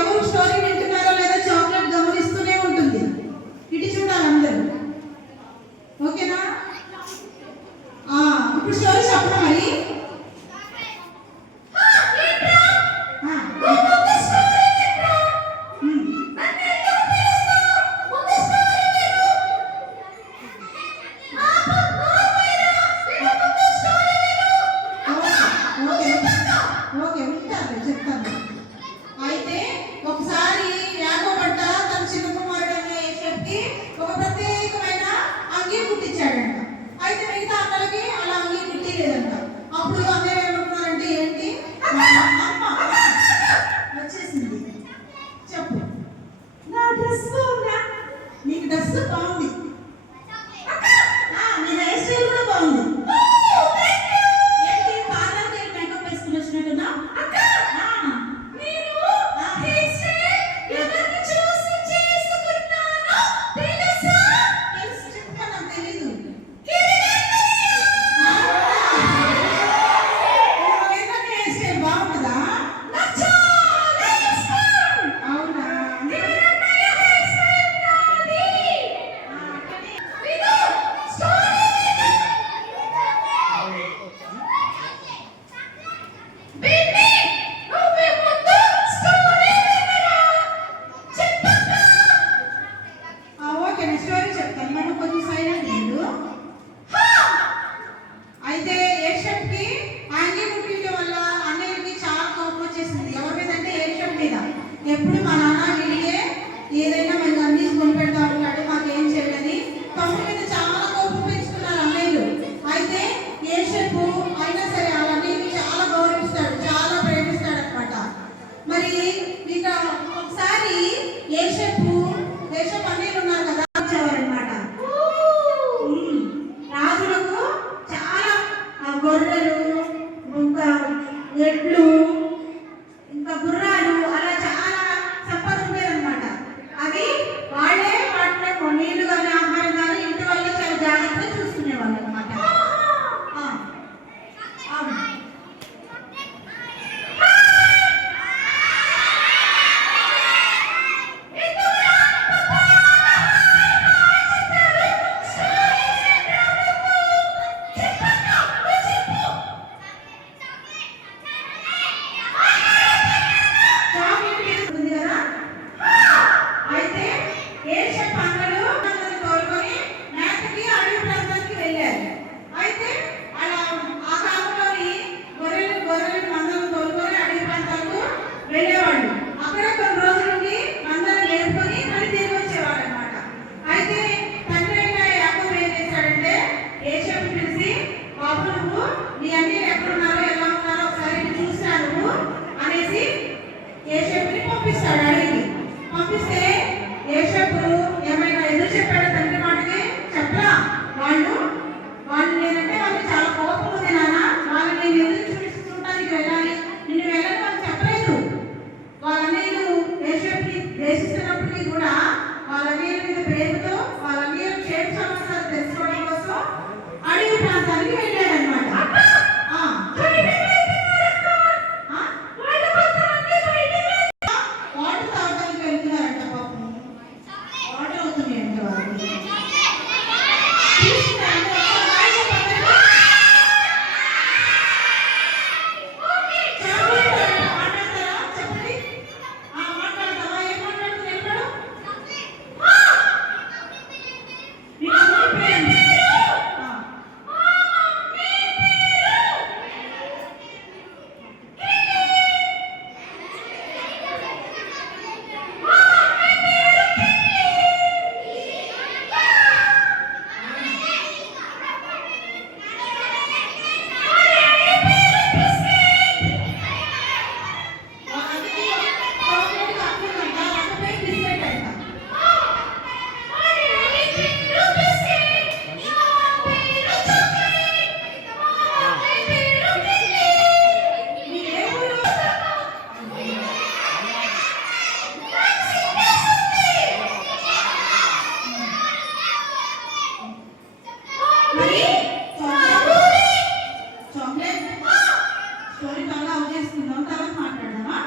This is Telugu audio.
ఎవరు స్టోరీ వింటున్నారో లేదా చాక్లెట్ గమనిస్తూనే ఉంటుంది. ఇటు చూడాలి అందరూ. ఓకేనా? ఇప్పుడు స్టోరీ చెప్పడం మరి. ఎప్పుడు మా నాన్న వీడికే ఏదైనా మేము అన్ని కొని పెడతా ఉంటాడు, మాకేం చేయదని తమ్ముడి మీద చాలా కోపం పెంచుకున్నారు అన్నయ్యలు. అయితే ఏషపు అయినా సరే వాళ్ళ అన్నయ్యని చాలా గౌరవిస్తాడు, చాలా ప్రేమిస్తాడు అనమాట. మరి ఇక ఒకసారి ఏషపు అన్నయ్యలు ఉన్నారు కదా, వచ్చేవారనమాట. రాజులకు చాలా గొర్రెలు, ఇంకా ఎడ్లు, ఇంకా గుర్రాలు, అలా చాలా సంపద ఉండేదన్నమాట. అవి వాళ్ళే వాటిలో నీళ్లు కానీ ఆహారం కానీ ఇంటి వాళ్ళే చాలా జాగ్రత్తగా చూసుకునేవాళ్ళు అనమాట. పంపిస్తే ఏషపు ఏమైనా ఎదురు చెప్పాడు తండ్రి మాటకి? చెప్పలా. వాళ్ళు నేనంటే వాళ్ళకి చాలా కోపం ఉంది నాన్న, వాళ్ళని నేను ఎదురు చూడటానికి వెళ్ళాలి, నిన్ను వెళ్ళని వాళ్ళు చెప్పలేదు. వాళ్ళ అన్నయ్యలు ఏషపుని ద్వేషిస్తున్నప్పటికీ కూడా వాళ్ళ అన్నయ్యల మీద ప్రేమతో వాళ్ళ అన్నయ్యల క్షేమ సమాచారం తెలుసుకోవడం కోసం అడవి ప్రాంతానికి వెళ్ళాడనమాట. స్టోరీ బాగా అవుట్ చేసుకుందాం, తర్వాత మాట్లాడదామా?